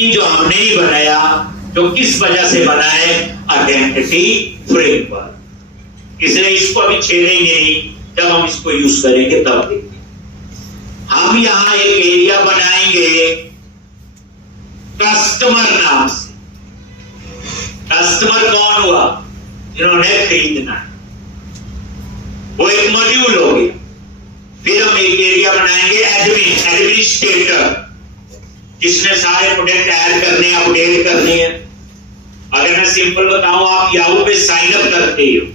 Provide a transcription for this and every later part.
कि जो हमने ही बनाया, जो किस वजह से बना है, आइडेंटिटी फ्रेमवर्क। इसलिए इसको अभी छेड़ेंगे नहीं, जब हम इसको यूज करेंगे तब देखेंगे। हम यहां एक एरिया बनाएंगे कस्टमर नाम से। कस्टमर कौन हुआ? जिन्होंने खरीदना है, वो एक मॉड्यूल हो गया। फिर हम एक एरिया बनाएंगे एडमिनिस्ट्रेटर, जिसने सारे प्रोडक्ट ऐड करने, अपडेट करने हैं। अगर मैं सिंपल बताऊं, आप याहू पे साइन अप करते हो,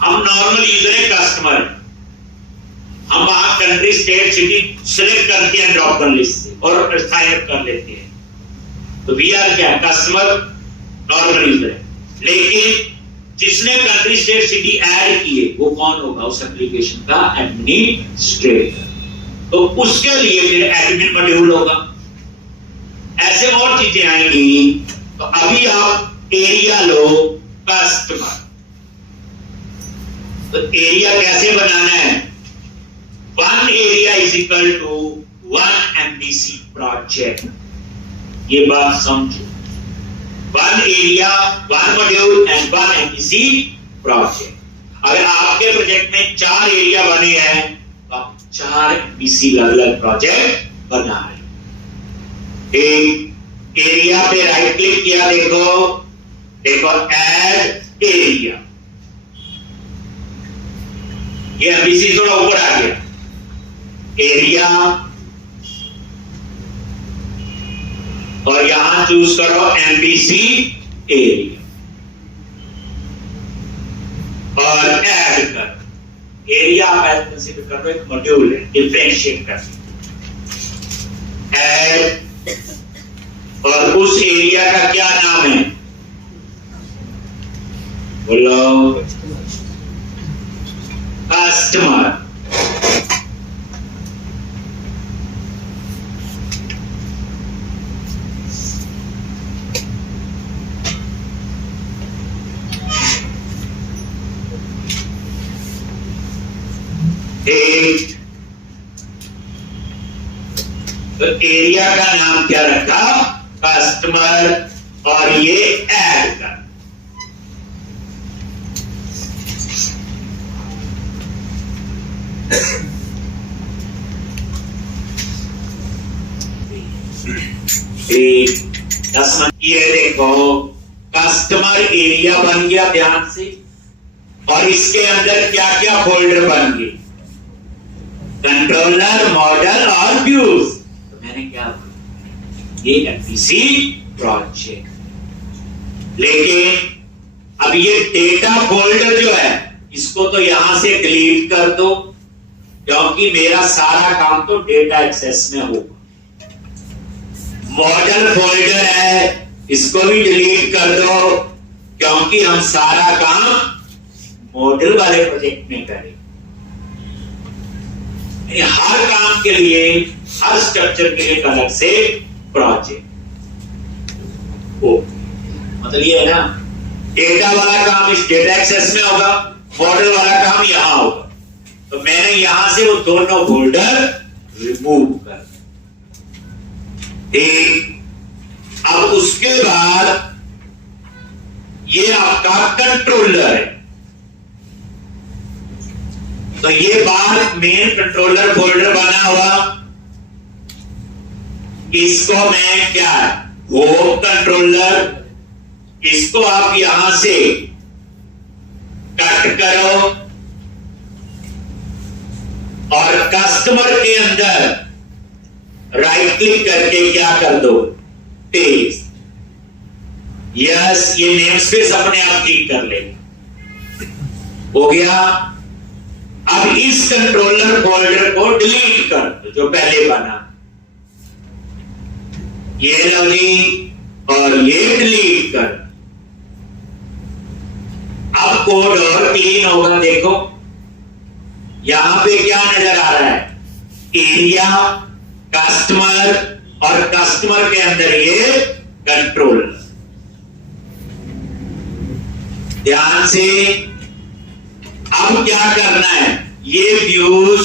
हम नॉर्मल यूजर है, कस्टमर है। हम वहां कंट्री, स्टेट, सिटी सिलेक्ट करते हैं ड्रॉप डाउन लिस्ट से और साइन अप कर लेते हैं। तो वी आर क्या है? कस्टमर, नॉर्मल यूजर है। लेकिन जिसने कंट्री, स्टेट, सिटी ऐड किए, वो कौन होगा? उस एप्लीकेशन का एडमिनिस्ट्रेटर। तो उसके लिए फिर एडमिन मॉड्यूल होगा। ऐसे और चीजें आएंगी। तो अभी आप एरिया लो कस्टमर। तो एरिया कैसे बनाना है? 1 area is equal to 1 MBC project. ये बात समझो। 1 area, 1 module and 1 MBC project. अगर आपके प्रोजेक्ट में 4 एरिया बने हैं, तो आप 4 एमबीसी अलग प्रोजेक्ट बना रहे हैं। एक एरिया पे राइट क्लिक किया, देखो ऐड एरिया। ये एमबीसी थोड़ा ऊपर आ गया। एरिया, और यहां चूज करो एमबीसी एरिया और ऐड कर। एरिया आप ऐड कंसीडर कर लो, एक मॉड्यूल है, डिफरेंशिएट कर ऐड। और उस एरिया का क्या नाम है? बोलो। कस्टमर। तो एरिया का नाम क्या रखा? कस्टमर। और ये ऐड कर। ये देखो कस्टमर एरिया बन गया, ध्यान से। और इसके अंदर क्या क्या फोल्डर बन गए? कंट्रोलर, मॉडल और व्यूज। तो मैंने क्या बोला? ये एमबीसी प्रोजेक्ट। लेकिन अब ये डेटा फोल्डर जो है, इसको तो यहां से डिलीट कर दो, क्योंकि मेरा सारा काम तो डेटा एक्सेस में होगा। मॉडल फोल्डर है, इसको भी डिलीट कर दो, क्योंकि हम सारा काम मॉडल वाले प्रोजेक्ट में करें। हर काम के लिए, हर स्ट्रक्चर के लिए एक अलग से प्रोजेक्ट हो। मतलब ये है ना, डेटा वाला काम इस डेटा एक्सेस में होगा, मॉडल वाला काम यहां होगा। तो मैंने यहां से वो दोनों फोल्डर रिमूव कर दिए। अब उसके बाद ये आपका कंट्रोलर है। तो ये बार मेन कंट्रोलर फोल्डर बना हुआ, इसको मैं क्या, होम कंट्रोलर, इसको आप यहां से कट करो और कस्टमर के अंदर राइट क्लिक करके क्या कर दो? पेस्ट। यस, ये नेम स्पेस अपने आप ठीक कर लेगा। हो गया। अब इस कंट्रोलर फोल्डर को डिलीट कर दो जो पहले बना। ये लो जी, और ये डिलीट कर। अब कोड और क्लीन होगा। देखो यहां पे क्या नजर आ रहा है? एरिया, कस्टमर, और कस्टमर के अंदर ये कंट्रोलर। ध्यान से, अब क्या करना है? ये व्यूज,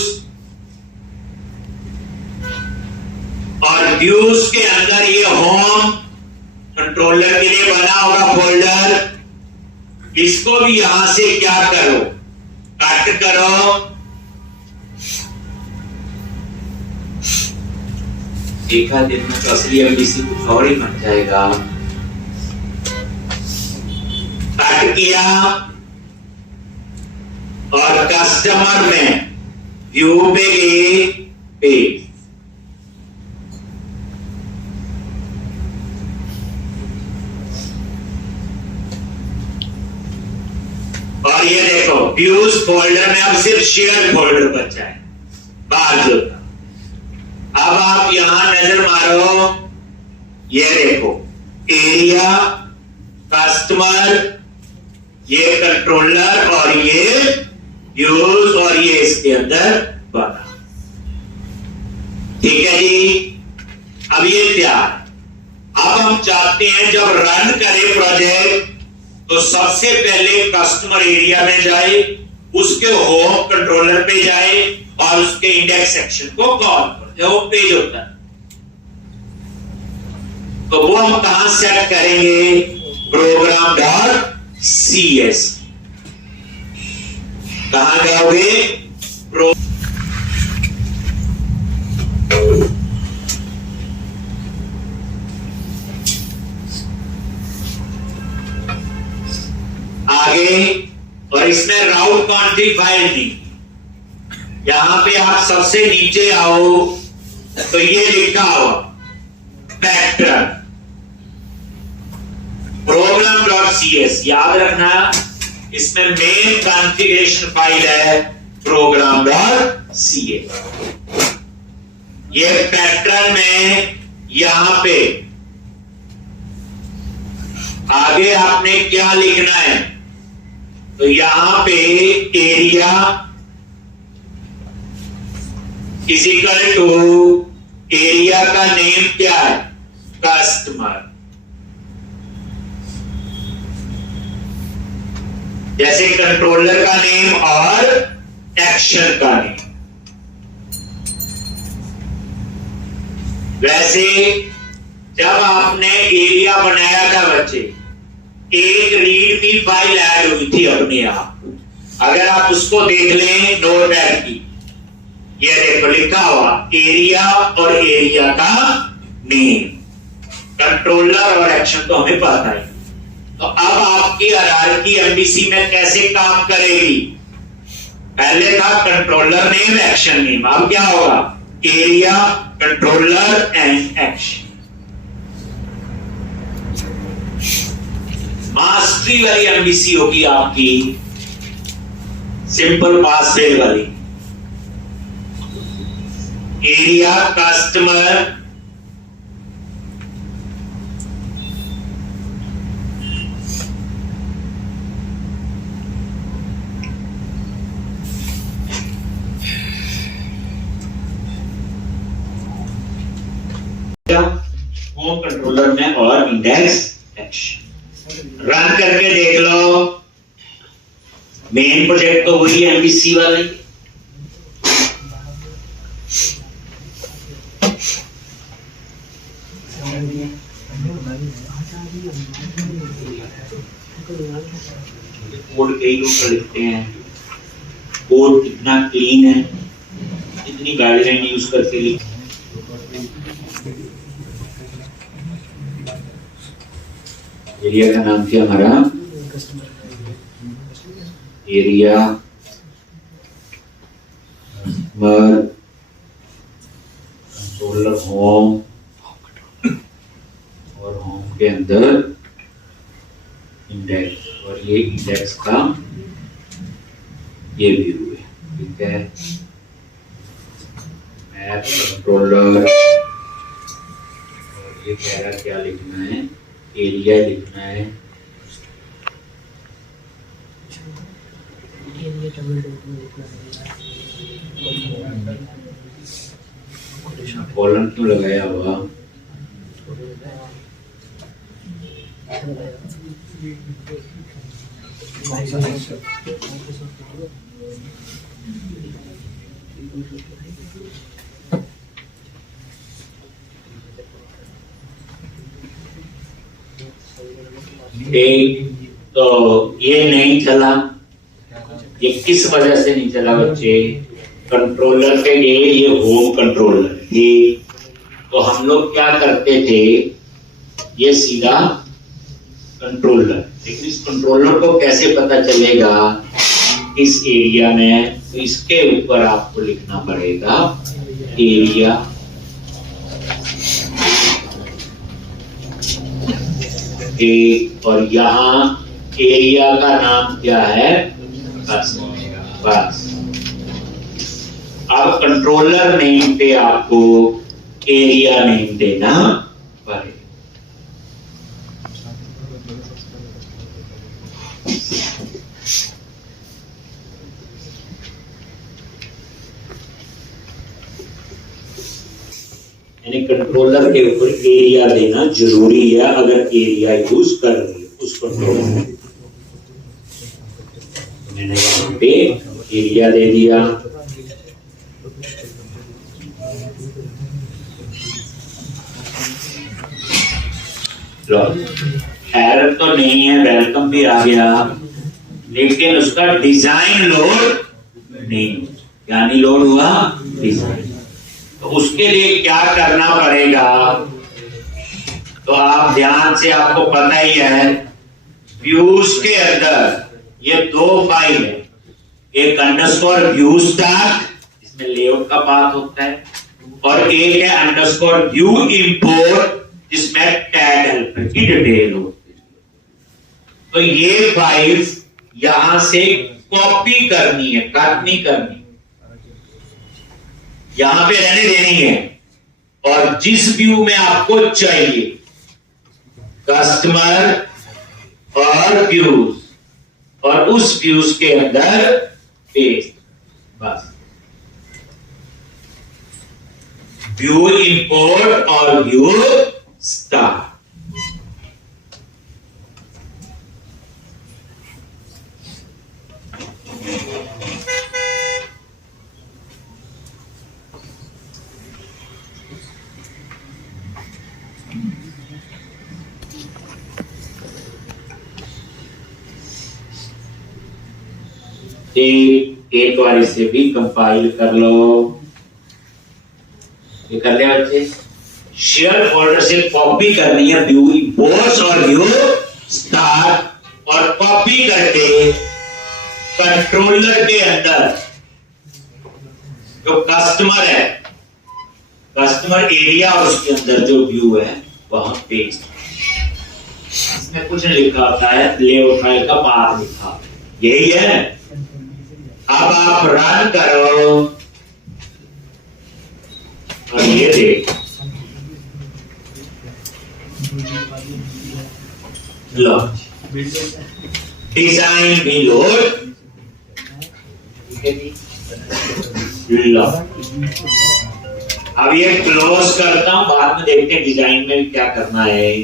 और व्यूज के अंदर ये होम कंट्रोलर के लिए बना होगा फोल्डर, इसको भी यहां से क्या करो, कट करो। देखा दिन में तो असली एमबीसी कुछ और ही बन जाएगा। कट किया और कस्टमर में व्यू पे गए, पेज, और ये देखो व्यूज फोल्डर में अब सिर्फ शेयर फोल्डर बचा है बाहर जो था। अब आप यहां नजर मारो, ये देखो एरिया, कस्टमर, ये कंट्रोलर और ये व्यूज और ये इसके अंदर बना। ठीक है जी, अब ये तैयार। अब हम चाहते हैं जब रन करें प्रोजेक्ट तो सबसे पहले कस्टमर एरिया में जाए, उसके होम कंट्रोलर पे जाए और उसके इंडेक्स सेक्शन को कॉल करे, वो पेज होता है। तो वो हम कहां सेट करेंगे, प्रोग्राम डॉट CS। कहां जाओगे, आगे, और इसमें राउट कॉन्फिग फाइल नहीं। यहां पे आप सबसे नीचे आओ तो ये लिखा हुआ पैटर्न program.cs, याद रखना इसमें मेन कॉन्फ़िगरेशन फाइल है program.cs। ये पैटर्न में यहां पे आगे आपने क्या लिखना है, तो यहां पे एरिया इक्वल टू एरिया का नेम क्या है, कस्टमर। जैसे कंट्रोलर का नेम और एक्शन का नेम, वैसे जब आपने एरिया बनाया था बच्चे, एक रीडमी फाइल ऐड हुई थी अपने आप, अगर आप उसको देख लें नोटपैड की, ये देखो लिखा हुआ एरिया और एरिया का नेम, कंट्रोलर और एक्शन तो हमें पता है। तो अब आपकी हायरार्की एमबीसी में कैसे काम करेगी, पहले था कंट्रोलर नेम एक्शन नेम, अब क्या होगा area controller and action. Mastery वाली एमबीसी होगी आपकी, सिंपल पास फेल वाली। एरिया कस्टमर होम कंट्रोलर में और इंडेक्स एक्शन। रन करके देख लो, मेन प्रोजेक्ट तो वही है एमबीसी वाला ही। कोड कई लोग लिखते हैं, कोड कितना क्लीन है, कितनी गाइडलाइन यूज करके लिखते हैं। एरिया का नाम क्या हमारा, एरिया कस्टमर कंट्रोलर होम, और होम के अंदर इंडेक्स, और ये इंडेक्स का ये व्यू है। ठीक है, मैप कंट्रोलर, और ये कह रहा क्या लिखना है, एरिया लिखना है, कॉलम क्यों लगाया हुआ, ठीक, तो ये नहीं चला। ये किस वजह से नहीं चला बच्चे? कंट्रोलर के लिए ये होम कंट्रोलर ये, तो हम लोग क्या करते थे, ये सीधा कंट्रोलर, लेकिन इस कंट्रोलर को कैसे पता चलेगा इस एरिया में? तो इसके ऊपर आपको लिखना पड़ेगा एरिया, और यहाँ एरिया का नाम क्या है? बस। अब कंट्रोलर नेम पे आपको एरिया नेम देना पड़ेगा। यानी कंट्रोलर के ऊपर एरिया देना जरूरी है अगर एरिया यूज कर रही है उस कंट्रोलर में। मैंने वहां पे एरिया दे दिया। एरर तो नहीं है, वेलकम भी आ गया, लेकिन उसका डिजाइन लोड नहीं, यानी लोड हुआ डिजाइन। तो उसके लिए क्या करना पड़ेगा? तो आप ध्यान से, आपको पता ही है व्यूज के अंदर ये दो फाइल है, एक अंडरस्कोर व्यू स्टार्ट, इसमें लेआउट का पाथ होता है, और एक है अंडरस्कोर व्यू इंपोर्ट, जिसमें टैग हेल्पर की डिटेल होती है। तो ये फाइल्स यहां से कॉपी करनी है, कट नहीं करनी, यहां पे रहने देनी है। और जिस व्यू में आपको चाहिए, कस्टमर और व्यूज, और उस व्यूज के अंदर पेस्ट, बस। व्यू इंपोर्ट और व्यू स्टार। एक बार इसे भी कंपाइल कर लो। ये कर लिया बच्चे? शेयर फोल्डर से कॉपी करनी है व्यू इंपोर्ट्स और व्यू स्टार, और कॉपी करके कंट्रोलर के अंदर जो कस्टमर है, कस्टमर एरिया, और उसके अंदर जो व्यू है वहां पेस्ट। इसमें कुछ नहीं लिखा होता है, लेआउट फाइल का पाथ लिखा, यही है। अब आप रन करो और ये देख लो, डिजाइन भी लोड लो। अब ये क्लोज करता हूं, बाद में देखते हैं डिजाइन में क्या करना है।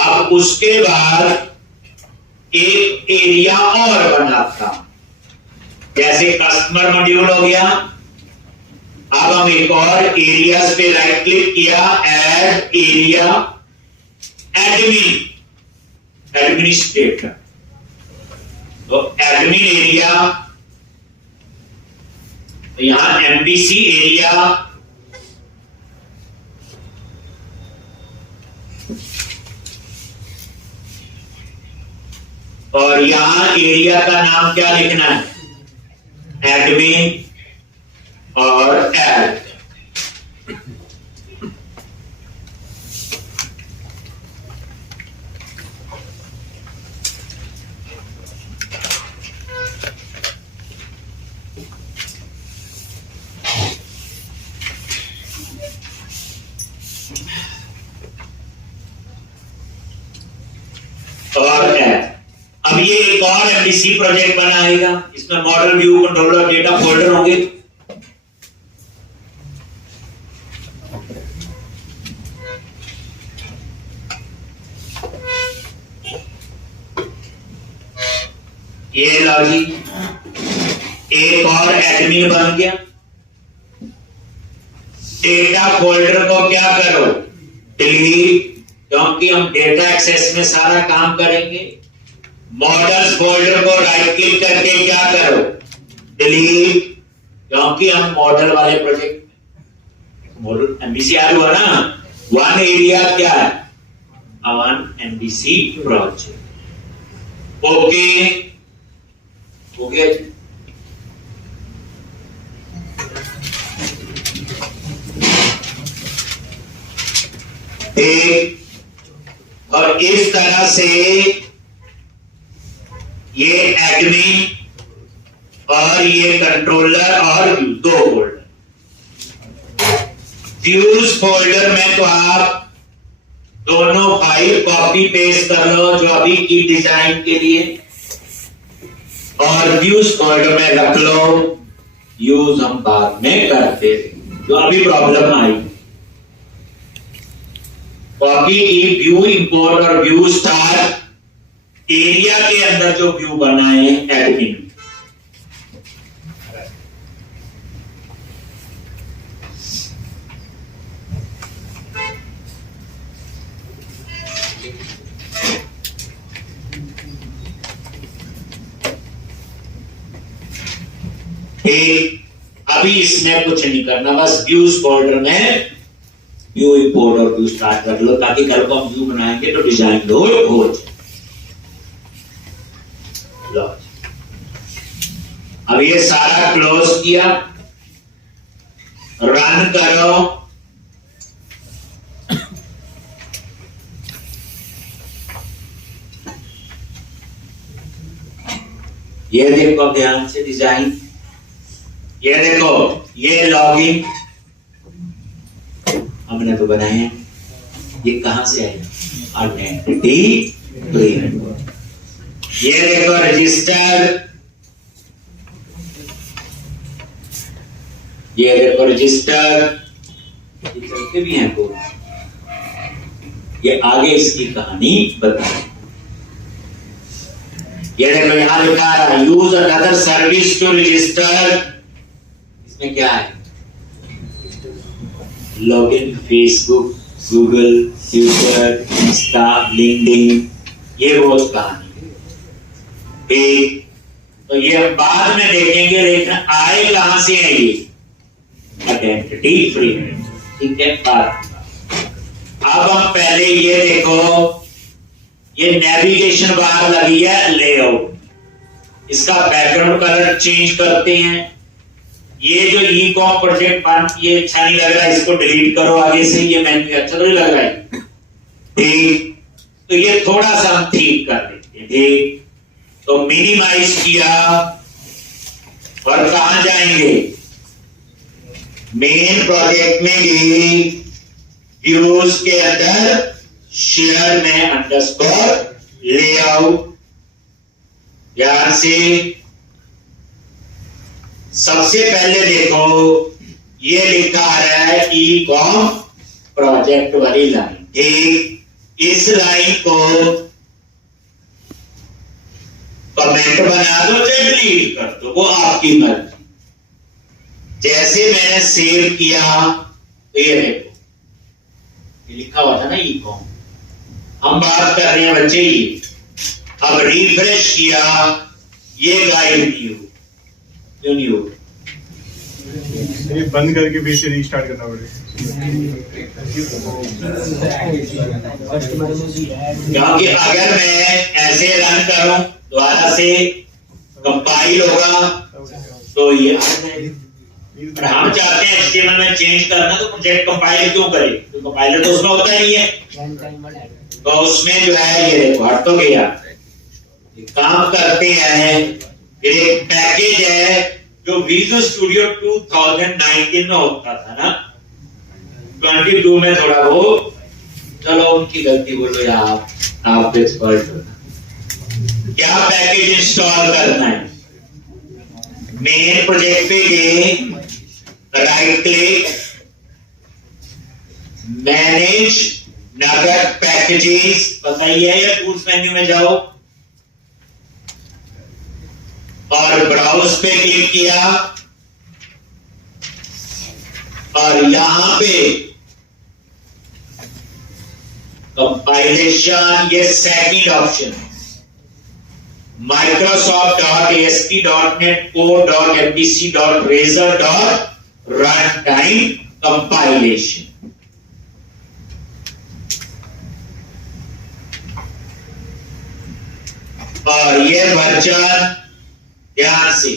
अब उसके बाद एक एरिया और बनाता हूं, जैसे कस्टमर मॉड्यूल हो गया। अब हम एक और एरियाज पे राइट क्लिक किया, ऐड एरिया एडमिन, एडमिनिस्ट्रेटर। तो एडमिन एरिया, तो यहां एमडीसी एरिया, और यहां एरिया का नाम क्या लिखना है? एडमिन और ऐड। और ऐड। अब ये एक और एमडीसी प्रोजेक्ट बनाएगा, इसमें model view controller data folder होंगे। ये लो जी, एक और एडमिन बन गया। डेटा फोल्डर को क्या करो? डिलीट, क्योंकि हम डेटा एक्सेस में सारा काम करेंगे। मॉडल्स फोल्डर को राइट क्लिक करके क्या करो, डिलीट, क्योंकि हम मॉडल वाले प्रोजेक्ट, मॉडल एमबीसी हुआ ना, वन एरिया क्या है, वन एमबीसी प्रोजेक्ट। ओके हो गया। और इस तरह से ये एडमिन और ये कंट्रोलर और दो फोल्डर। व्यूज फोल्डर में तो आप दोनों फाइल कॉपी पेस्ट कर लो जो अभी की डिजाइन के लिए, और व्यूज फोल्डर में रख लो, यूज हम बाद में करते जो अभी प्रॉब्लम आई। कॉपी की व्यू इंपोर्ट और व्यू स्टार एरिया के अंदर जो व्यू बना है एडमिन, अभी इसमें कुछ नहीं करना, बस व्यूज फोल्डर में व्यू इंपोर्ट और व्यू स्टार्ट कर लो, ताकि कल को हम व्यू बनाएंगे तो डिजाइन लोड हो जाए। अब ये सारा क्लोज किया, रन करो। ये देखो ध्यान से डिजाइन, ये देखो ये लॉगिन हमने तो बनाए हैं, ये कहां से आए, आइडेंटिटी प्रिंट। ये देखो रजिस्टर, ये देखो रजिस्टर, ये चलते भी हैं को, ये आगे इसकी कहानी बताए। ये देखो यहां लिखा है use another service to register, इसमें क्या है, login Facebook, Google, Twitter, Insta, LinkedIn, ये रोज कहानी। तो ये हम बाद में देखेंगे, लेकिन आए कहां से है ये, आइडेंटिटी फ्री, ठीक है। अब हम पहले ये देखो, ये नेविगेशन बार लगी है लेआउट, इसका बैकग्राउंड कलर चेंज करते हैं। ये जो ई कॉम प्रोजेक्ट बन, ये अच्छा नहीं लग रहा, इसको डिलीट करो आगे से, ये मेन्यू अच्छा तो नहीं लग रहा है, ठीक। तो ये थोड़ा सा हम ठीक कर देते हैं, ठीक। तो मिनिमाइज किया और कहां जाएंगे, मेन प्रोजेक्ट में गए, व्यूज के अंदर शेयर में अंडरस्कोर लेआउट, ध्यान से। सबसे पहले देखो ये लिखा आ रहा है ई कॉम प्रोजेक्ट वाली लाइन, ठीक। इस लाइन को कमेंट बना दो चाहे डिलीट कर दो, वो आपकी मर्जी। जैसे मैंने सेव किया तो ये देखो ये लिखा हुआ था ना ई कॉम, हम बात कर रहे हैं बच्चे ये। अब रिफ्रेश किया, ये गाइड न्यू, क्यों नहीं हो, ये बंद करके फिर से रीस्टार्ट करना पड़ेगा, क्योंकि अगर मैं ऐसे रन करूं दोबारा से कंपाइल होगा तो ये और हम चाहते हैं HTML में चेंज करना, तो प्रोजेक्ट कंपाइल क्यों करें, तो कंपाइलर तो उसमें होता नहीं है, तो उसमें जो है ये देखो हट तो गया। काम करते हैं, एक पैकेज है जो विजुअल स्टूडियो 2019 में होता था ना, 22 में थोड़ा वो, चलो उनकी गलती बोलो यार, आप एक्सपर्ट हो। क्या पैकेज इंस्टॉल करना है, मेन प्रोजेक्ट पे गए, राइट क्लिक, मैनेज नगद पैकेजेस, पता ही है, या टूल्स मेन्यू में जाओ और ब्राउज पे क्लिक किया, और यहां पे कंपाइलेशन, ये सेकंड ऑप्शन है। Microsoft.ASP.NET Core.MVC.Razor.Runtime Compilation। और ये वर्जन ध्यान से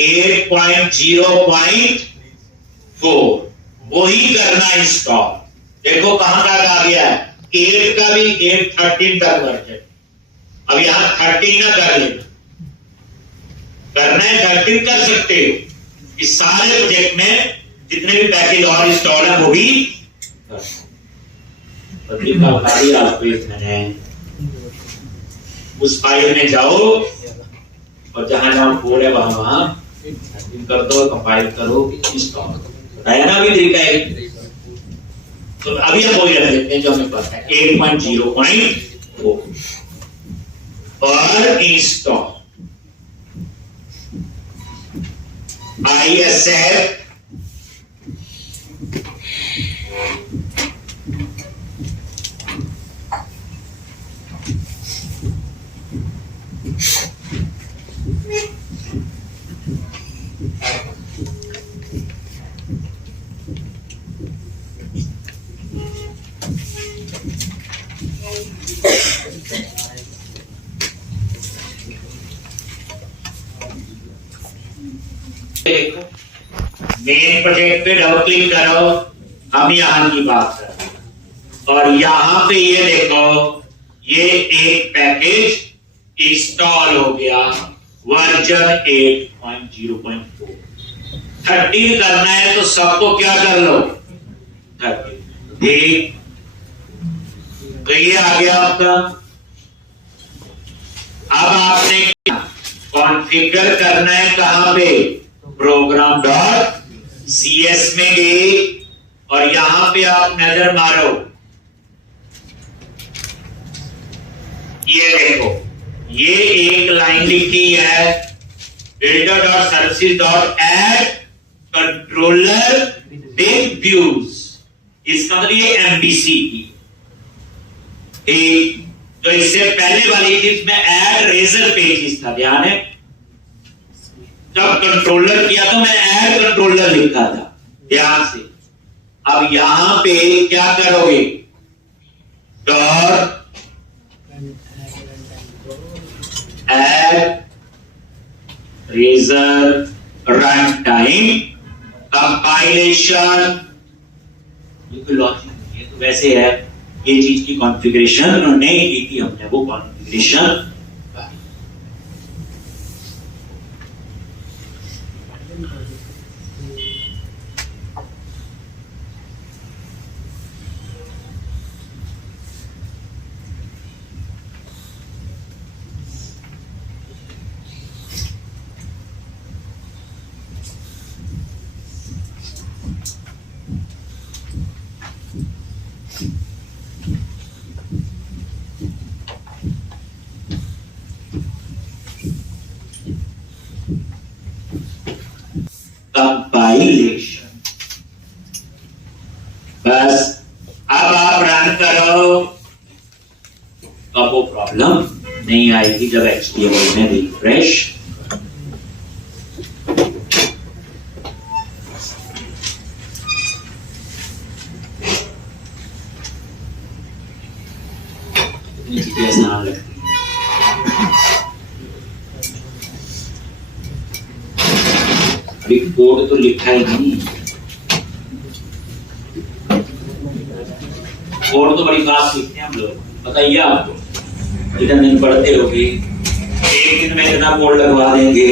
8.0.4 वही करना इंस्टॉल। देखो कहां तक आ गया है, 8 का भी 8.13 तक वर्जन। अब यहां 13 ना कर लेना, करना है 13 कर सकते हो। इस सारे प्रोजेक्ट में जितने भी पैकेज और इंस्टॉल है वो भी मैंने उस फाइल में जाओ और जहां जहां कोड है वहां कर दो, कंपाइल करो, इंस्टॉल। बताया ना अभी तरीका है। तो अभी हम वही रख लेते हैं जो हमें पता है 8.0.4 और इंस्टॉल ISF मेन प्रोजेक्ट पे डबल क्लिक करो। हम यहां की बात करें और यहां पे ये देखो, ये एक पैकेज इंस्टॉल हो गया वर्जन 8.0.4। 13 करना है तो सबको क्या कर लो 13। ठीक, तो ये आ गया आपका। अब आपने कॉन्फ़िगर करना है कहां पे, program.cs में गए और यहां पे आप नजर मारो, ये देखो ये एक लाइन लिखी है builder.services.add controller big views। इसका मतलब ये MVC की एक, तो इससे पहले वाली चीज में ऐड रेजर पेजेस था, ध्यान है। जब कंट्रोलर किया तो मैं ऐड कंट्रोलर लिखा था, ध्यान से। अब यहां पे क्या करोगे, dot add razor run time compilation. ये कोई लॉजिक नहीं है, तो वैसे है ये चीज की कॉन्फ़िगरेशन उन्होंने की थी, हमने वो कॉन्फ़िगरेशन कंपाइलेशन। बस अब आप रन करो, अब वो प्रॉब्लम नहीं आएगी जब HTML में रिफ्रेश। आसान लगती है। अभी कोड तो लिखा ही नहीं, कोड तो बड़ी बात लिखते हैं हम लोग, बताइए आपको इतना दिन पढ़ते होगे, एक दिन में इतना कोड लगवा देंगे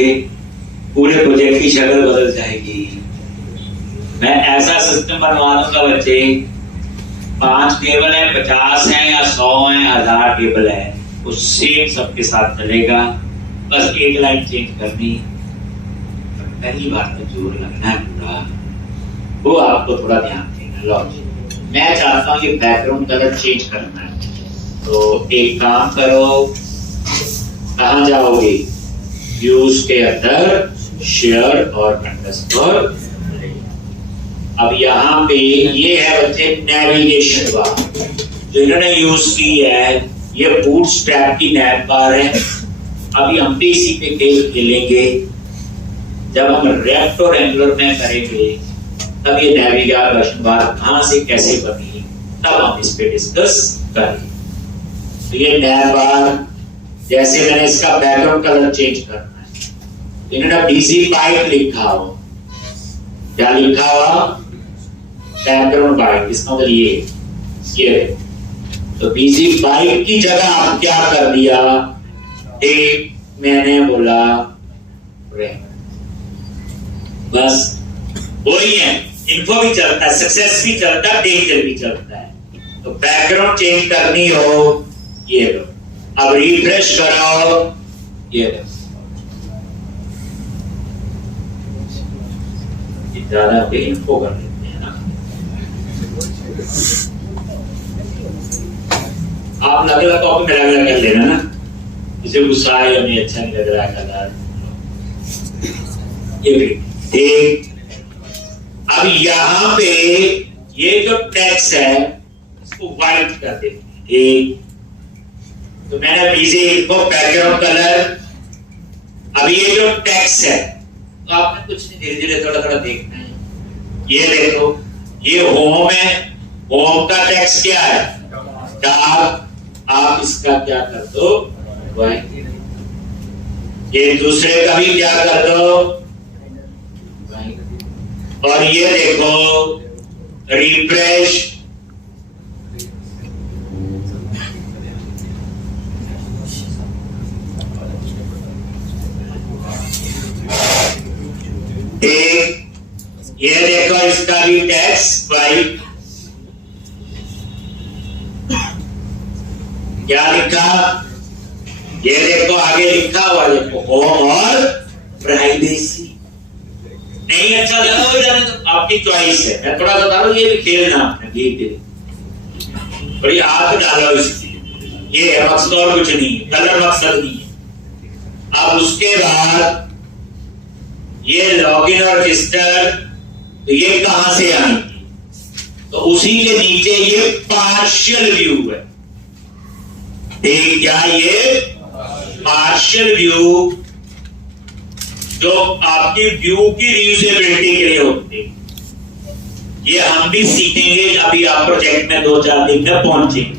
पूरे प्रोजेक्ट की शक्ल बदल जाएगी। मैं ऐसा सिस्टम बनवा दूंगा बच्चे, 5 टेबल है, 50 है या 100 है, 1000 टेबल है, वो सेम सबके साथ चलेगा, बस एक लाइन चेंज करनी। पहली बार तो जोर लगना है पूरा, वो आपको थोड़ा ध्यान देना। लॉजिक मैं चाहता हूँ ये बैकग्राउंड कलर चेंज करना है, तो एक काम करो, कहाँ जाओगे, व्यूज के अंदर शेयर और अंडरस्कोर, अब यहाँ पे ये है बच्चे नेविगेशन बार जो इन्होंने यूज की है, ये बूट स्ट्रैप की नैप बार है। अभी हम भी इसी पे खेल खेलेंगे। जब हम रेक्ट और एंगुलर में करेंगे तब ये नेविगेशन बार कहां से कैसे बनी तब हम इस पे डिस्कस करेंगे। तो ये नैप बार, जैसे मैंने इसका बैकग्राउंड कलर चेंज करना है, इन्होंने डीसी पाइप लिखा हो, क्या लिखा हुआ? बैकग्राउंड पाइप, इसका मतलब ये तो डीसी पाइप की जगह आप क्या कर दिया? एक मैंने बोला बस वही है। इन्फो भी चलता है, सक्सेस भी चलता है, डेंजर भी चलता है। तो बैकग्राउंड चेंज करनी हो ये लो, अब रिफ्रेश कराओ ये लो। ज्यादा इन्फो कर देते हैं ना, आप लगे लगा कॉपी में लगा कर लेना ना, इसे गुस्सा है हमें अच्छा नहीं लग रहा है ये भी एक। अब यहाँ पे ये जो टेक्स्ट है इसको व्हाइट कर देते हैं एक। तो मैंने बीजे इनको बैकग्राउंड कलर। अब ये जो टेक्स्ट है तो आपने कुछ नहीं, धीरे धीरे थोड़ा थोड़ा देखना है। ये देखो ये होम है, होम का टेक्स्ट क्या है? डार्क। आप इसका क्या कर दो? व्हाइट। ये दूसरे का भी क्या कर दो? व्हाइट। और ये देखो रिफ्रेश, एक। ये देखो इसका भी टेक्स्ट व्हाइट। क्या लिखा? ये देखो आगे लिखा हुआ, देखो होम और प्राइवेसी। नहीं अच्छा लगा हो जाने तो आपकी चॉइस है। मैं थोड़ा बता रहा हूं, ये भी खेलना आपने धीरे धीरे, और ये हाथ डालो इसमें, ये है मकसद और कुछ नहीं, कलर मकसद नहीं है। अब उसके बाद ये लॉगिन और रजिस्टर, तो ये कहां से आएंगे? तो उसी के नीचे ये पार्शियल व्यू है। क्या ये पार्शियल व्यू जो आपकी व्यू की रीयूजेबिलिटी के लिए होती है, ये हम भी सीखेंगे अभी आप प्रोजेक्ट में 2-4 दिन में पहुंचेंगे।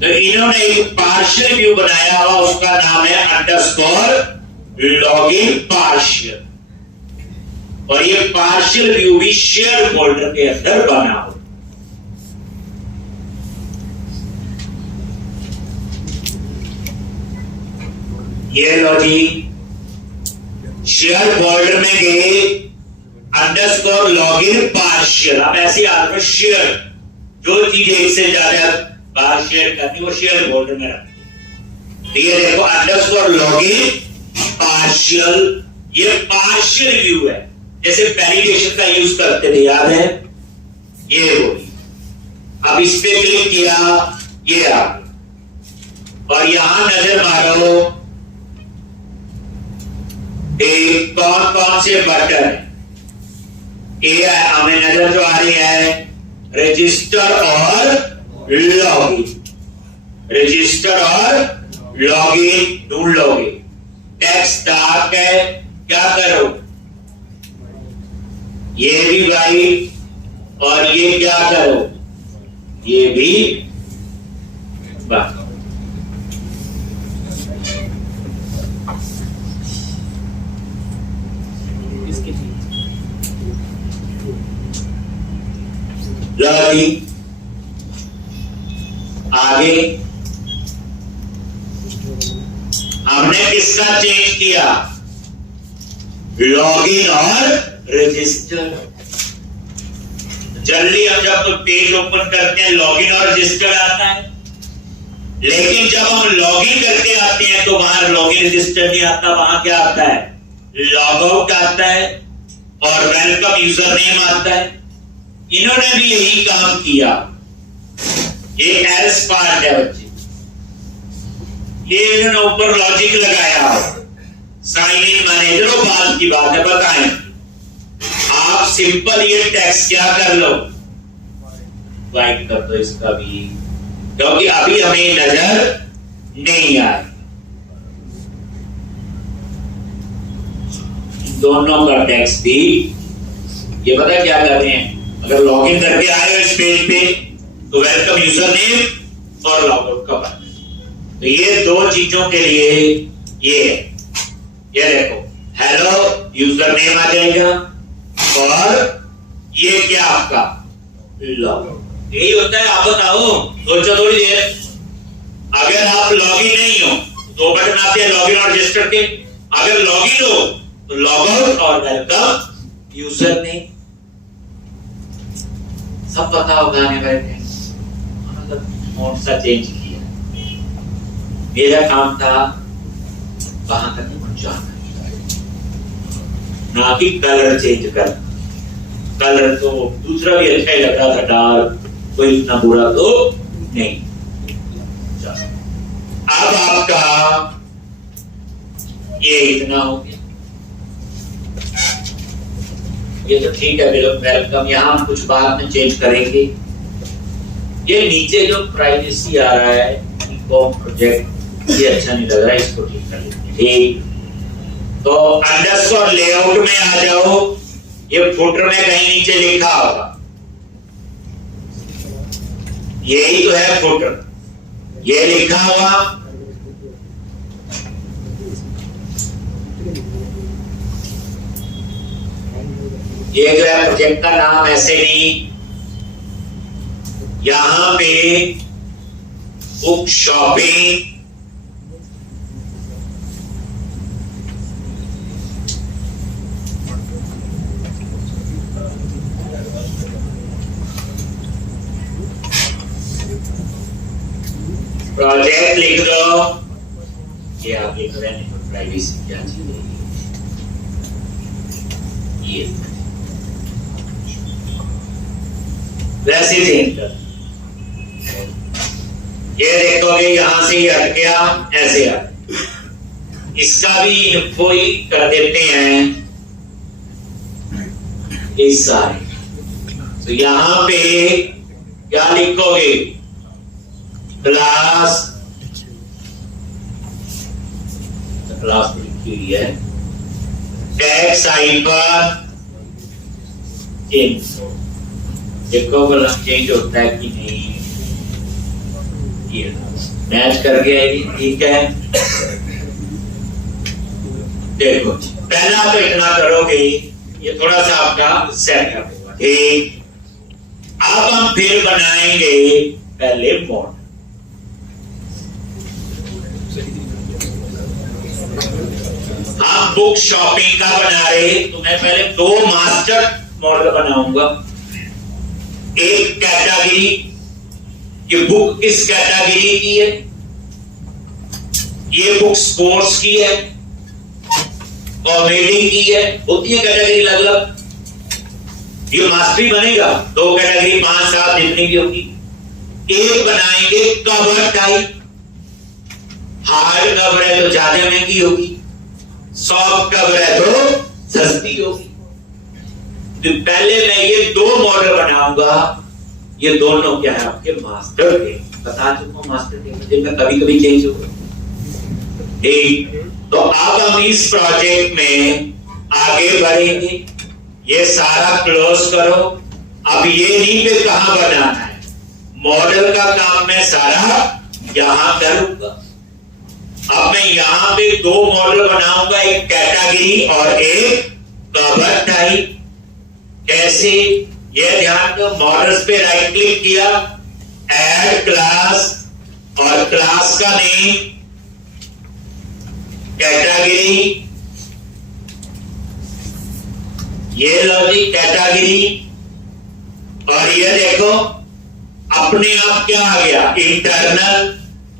तो इन्होंने एक पार्शियल व्यू बनाया हुआ, उसका नाम है अंडरस्कोर लॉगिन पार्शियल। और ये पार्शियल व्यू भी शेयर फोल्डर के अंदर बना हो। ये लो जी, शेयर फोल्डर में गए, अंडरस्कोर लॉगिन पार्शियल। अब ऐसी आदमी शेयर, जो चीज एक से ज्यादा बार शेयर करनी वो शेयर फोल्डर में रखती। तो ये देखो अंडरस्कोर लॉगिन पार्शियल, ये पार्शियल व्यू है, जैसे वैलिडेशन का यूज करते थे, याद है? ये बोली। अब इस पे क्लिक किया, ये आ, और यहां नजर मारो कौन कौन से बटन ये हमें नजर जो आ रही है, रजिस्टर और लॉगिन, रजिस्टर और लॉगिन, ढूंढ लोगे। टेक्स्ट डार्क है, क्या करो? ये भी व्हाइट, और ये क्या करो? ये भी व्हाइट। आगे हमने किसका चेंज किया? लॉगिन और रजिस्टर। जल्दी हम जब कोई पेज ओपन करते हैं लॉगिन और रजिस्टर आता है, लेकिन जब हम लॉगिन करके आते हैं तो वहां लॉगिन रजिस्टर नहीं आता, वहां क्या आता है? लॉग आउट आता है और वेलकम यूजर नेम आता है। इन्होंने भी यही काम किया। ये एल्स पार्ट है बच्चे, ये इन्होंने ऊपर लॉजिक लगाया। साइन इन मैनेजर बात की बात है, बताएं आप सिंपल ये टेक्स्ट क्या कर लो, वाइट कर दो इसका भी, क्योंकि अभी हमें नजर नहीं आ रही। दोनों का टेक्स्ट भी ये पता क्या कर रहे हैं, अगर लॉगिन करके आए हो इस पेज पे तो वेलकम यूजर नेम और लॉगआउट का बटन, तो ये दो चीजों के लिए ये है। ये देखो हेलो यूजर नेम आ जाएगा और ये क्या आपका लॉगआउट, यही होता है। आप बताओ, सोचो थोड़ी देर, अगर आप लॉगिन नहीं हो दो बटन आते हैं लॉगिन और रजिस्टर के, अगर लॉगिन हो तो लॉगआउट और वेलकम यूजर नेम सब पता होगा। आने बैठे मतलब मोड सा चेंज किया, मेरा काम था वहां तक पहुंचाना, ना कि कलर चेंज करना। कलर तो दूसरा भी अच्छा ही लग रहा था, डार्क, कोई इतना बुरा तो नहीं। अब आपका ये इतना हो गया, ये तो ठीक है। वेलकम यहाँ हम कुछ बाद में चेंज करेंगे। ये नीचे जो प्राइवेसी आ रहा है प्रोजेक्ट, ये अच्छा नहीं लग रहा है, इसको ठीक कर लेते हैं। ठीक, तो अंडरस्कोर लेआउट में आ जाओ, ये फुटर में कहीं नीचे लिखा होगा, यही तो है फुटर, ये लिखा हुआ। ये जो है प्रोजेक्ट का नाम ऐसे नहीं, यहां पे बुक शॉपिंग, प्रोजेक्ट लिख दो, ये आप लिख रहे हैं प्राइवेसी क्या चीज है ये, वैसे चेंज कर। ये देखोगे यहां से ये हट गया, ऐसे हट, इसका भी इन्फो ही कर देते हैं इस सारे। तो यहां पे क्या लिखोगे, क्लास, क्लास लिखी हुई है, टैग साइन पर इन्फो, देखो कलर चेंज होता है कि नहीं, ये मैच कर गया है, ठीक है। देखो पहला तो इतना करोगे, ये थोड़ा सा आपका सेटअप होगा, ठीक। अब हम फिर बनाएंगे पहले मॉडल। हम बुक शॉपिंग का बना रहे, तो मैं पहले दो मास्टर मॉडल बनाऊंगा। एक कैटेगरी, ये बुक किस कैटेगरी की है, ये बुक स्पोर्ट्स की है, कॉमेडी की है, होती है कैटेगरी अलग अलग। ये मास्टरी बनेगा, दो कैटेगरी 5 7 जितनी भी होगी। एक बनाएंगे कवर टाइप, हार्ड कवर है तो ज्यादा महंगी होगी, सॉफ्ट कवर है तो सस्ती होगी। तो पहले मैं ये दो मॉडल बनाऊंगा, ये दोनों क्या है आपके मास्टर के, बता चुका हूं मास्टर के मुझे में कभी कभी चेंज होगा, ठीक। तो अब हम इस प्रोजेक्ट में आगे बढ़ेंगे। ये सारा क्लोज करो। अब ये नहीं पे कहां बनाना है, मॉडल का काम मैं सारा यहां करूंगा। अब मैं यहां पे दो मॉडल बनाऊंगा, एक कैटेगरी और एक कवर टाइप। कैसे, ये ध्यान दो, मॉडल्स पे राइट क्लिक किया, ऐड क्लास, और क्लास का नेम कैटेगरी, ये लो जी कैटेगरी, और ये देखो अपने आप क्या आ गया, इंटरनल।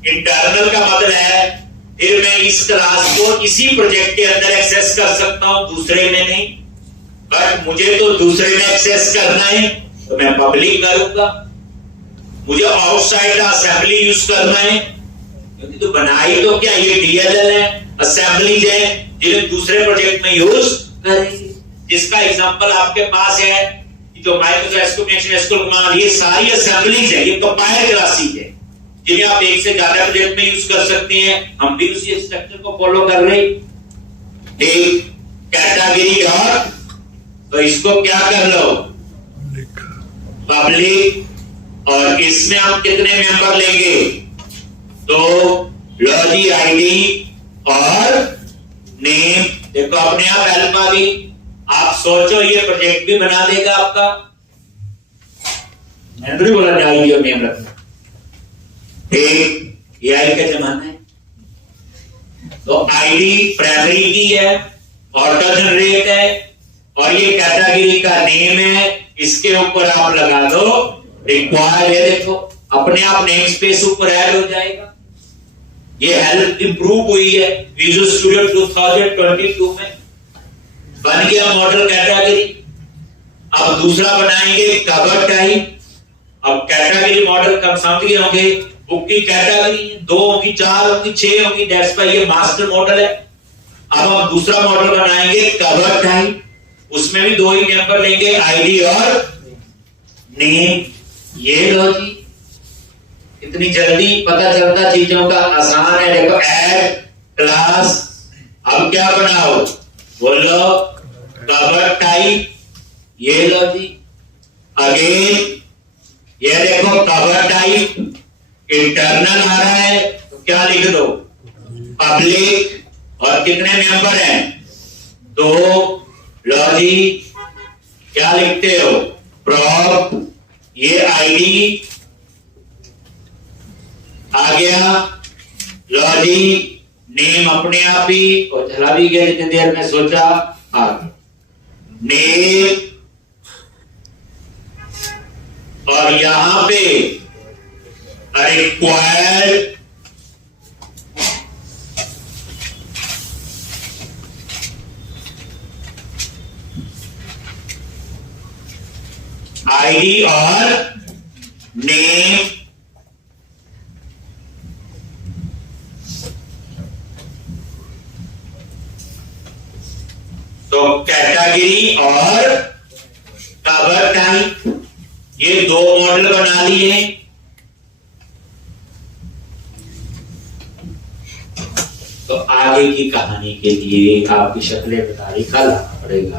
इंटरनल का मतलब है फिर मैं इस क्लास को इसी प्रोजेक्ट के अंदर एक्सेस कर सकता हूं, दूसरे में नहीं। बट मुझे तो दूसरे में एक्सेस करना है तो मैं पब्लिक करूंगा। मुझे आउटसाइड असेंबली यूज करना है, क्योंकि तो बनाई तो क्या ये DLL है, असेंबलीज है जिन्हें दूसरे प्रोजेक्ट में यूज करेंगे। जिसका एग्जांपल आपके पास है, जो माइक्रो एस्टिमेशन एसक्यूएल कमांड, ये सारी असेंबलीज है, ये कंपाइलर क्लासेस है जिन्हें आप एक से ज्यादा प्रोजेक्ट में यूज कर सकते हैं। हम भी उसी स्ट्रक्चर को फॉलो कर रहे हैं। एक कैटेगरी डॉट, तो इसको क्या कर लो, पब्लिक, और इसमें हम कितने मेंबर लेंगे, तो लॉजी आईडी और नेम। देखो अपने आप हेल्प आ गई। आप सोचो ये प्रोजेक्ट भी बना देगा आपका। मैंने तो बोला आईडी और नेम रखना, ठीक, एआई का जमाना है। तो आईडी प्राइमरी की है, ऑटो जनरेट है, और ये कैटेगरी का नेम है। इसके ऊपर आप लगा दो रिक्वायर्ड है, देखो अपने आप नेम स्पेस ऊपर ऐड हो जाएगा। ये हेल्प इंप्रूव हुई है विजुअल स्टूडियो 2022 में। बन गया मॉडल कैटेगरी। अब दूसरा बनाएंगे कवर टाइप। अब कैटेगरी मॉडल कम समझ गए होंगे, बुक की कैटेगरी 2 होगी, 4 होगी, 6 होगी, दैट्स व्हाई ये मास्टर मॉडल है। अब हम दूसरा मॉडल बनाएंगे कवर टाइप। उसमें भी 2 ही मेंबर लेंगे, आईडी और नेम। ये लो जी, इतनी जल्दी पता चलता चीजों का, आसान है। देखो ऐड क्लास, अब क्या बनाओ, बोलो कवर टाइप। ये लो जी, अगेन ये देखो कवर टाइप इंटरनल आ रहा है, तो क्या लिख दो, पब्लिक, और कितने मेंबर हैं, 2। लॉजी क्या लिखते हो, प्रॉप, ये आईडी आ गया, लॉजी नेम अपने आप ही, और चला भी गया जितनी देर में सोचा, आ गया नेम। और यहां पे रिक्वायर्ड, आईडी और नेम। तो कैटेगरी और कवर टाइप, ये 2 मॉडल बना लिए। तो आगे की कहानी के लिए आपकी शक्लें बता रही, कल आना पड़ेगा।